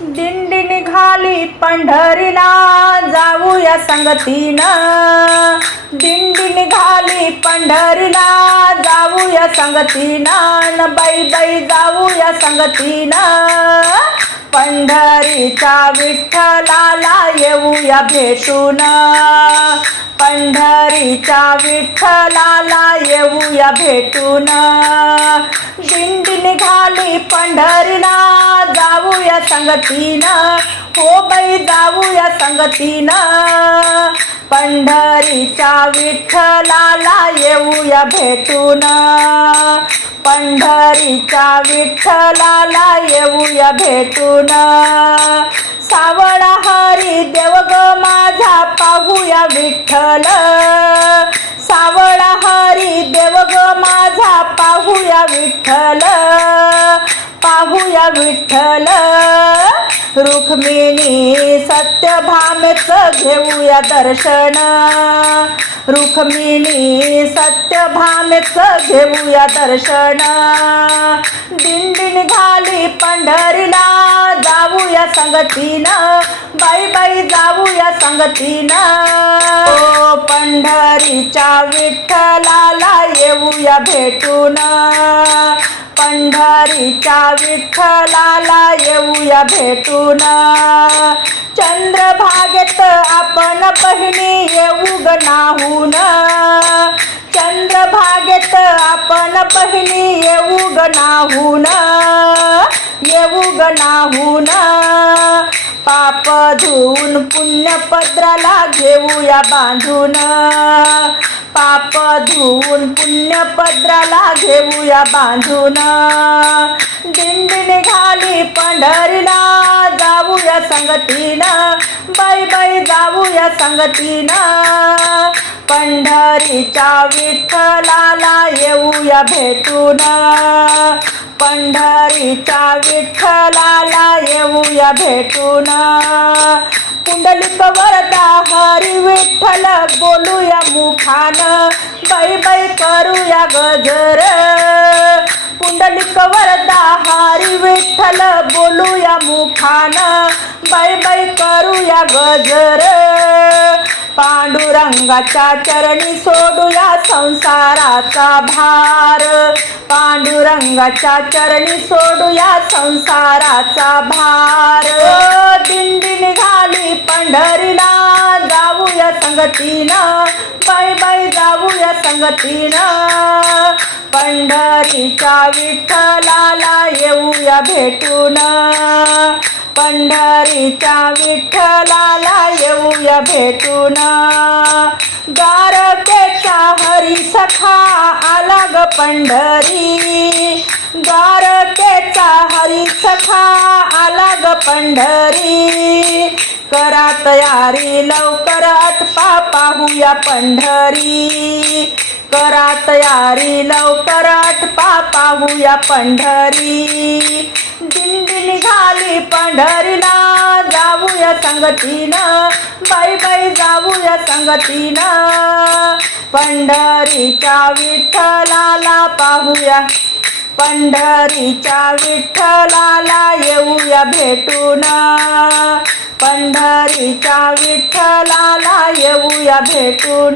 दिंडी निघाली पंढरीला जाऊया संगतीनं. दिंडी निघाली पंढरीला जाऊया संगतीनं. न बाई बाई जाऊया संगतीनं. पंढरीच्या विठ्ठलाला येऊया भेटून. पंढरीच्या विठ्ठलाला येऊया भेटून. दिंडी निघाली पंढरीला संगतीनं हो बाई जाऊया संगतीनं पंढरीच्या विठ्ठलाला येऊया भेटून पंढरीच्या विठ्ठलाला येऊया भेटून सावळा हरी देव ग माझा पाहूया विठ्ठल सावळा हरी देव ग माझा पाहूया विठ्ठल पाहूया विठ्ठल. रुक्मिणी सत्यभामेच घेऊया दर्शन. रुक्मिणी सत्यभामेच घेऊया दर्शन. दिंडी निघाली पंढरीला जाऊया संगतीनं. बाई बाई जाऊया संगतीनं. ओ पंढरीच्या विठ्ठलाला येऊया भेटून. पंढरीच्या विठ्ठलाला येऊया भेटून. चंद्रभागेत आपण बहिणी येऊ ग नाहून. चंद्रभागेत आपण बहिणी येऊ ग नाहून. येऊ ग नाहून. पाप धुवून पुण्यपत्राला घेऊया बांधून. पाप धुवून पुण्यपत्राला घेऊया बांधून. दिंडी निघाली पंढरीला जाऊया संगतीनं. बाई बाई जाऊया संगतीनं. पंढरीच्या विठ्ठलाला येऊया भेटून. पंढरीच्या विठ्ठलाला येऊया भेटून. कुंडलिक वरदा हरी विठ्ठल बोलूया मुखान. बाई बाई करूया गजर. कुंडलिक वरदा हरी विठ्ठल बोलूया मुखान. बाई बाई करूया गजर. पांडुरंगाच्या चरणी सोडूया संसाराचा भार. पांडुरंगाच्या चरणी सोडूया संसाराचा भार. दिंडी निघाली पंढरीला जाऊया संगतीनं. बाय बाय जाऊया संगतीनं. पंढरीच्या विठ्ठलाला येऊया भेटून. पंढरीच्या विठ्ठलाला येऊया भेटून. गारकेचा हरी सखा आला ग पंढरी. गारकेचा हरी सखा आला ग पंढरी. करा तयारी लवकरात पा पाहूया पंढरी. करा तयारी लवकरात पाहूया पंढरी. दिंडी निघाली पंढरीला जाऊया संगतीनं. बाई बाई जाऊया संगतीनं. पंढरीच्या विठ्ठलाला पाहूया. पंढरीच्या विठ्ठलाला येऊया भेटून. पंढरीच्या विठ्ठलाला येऊया भेटून.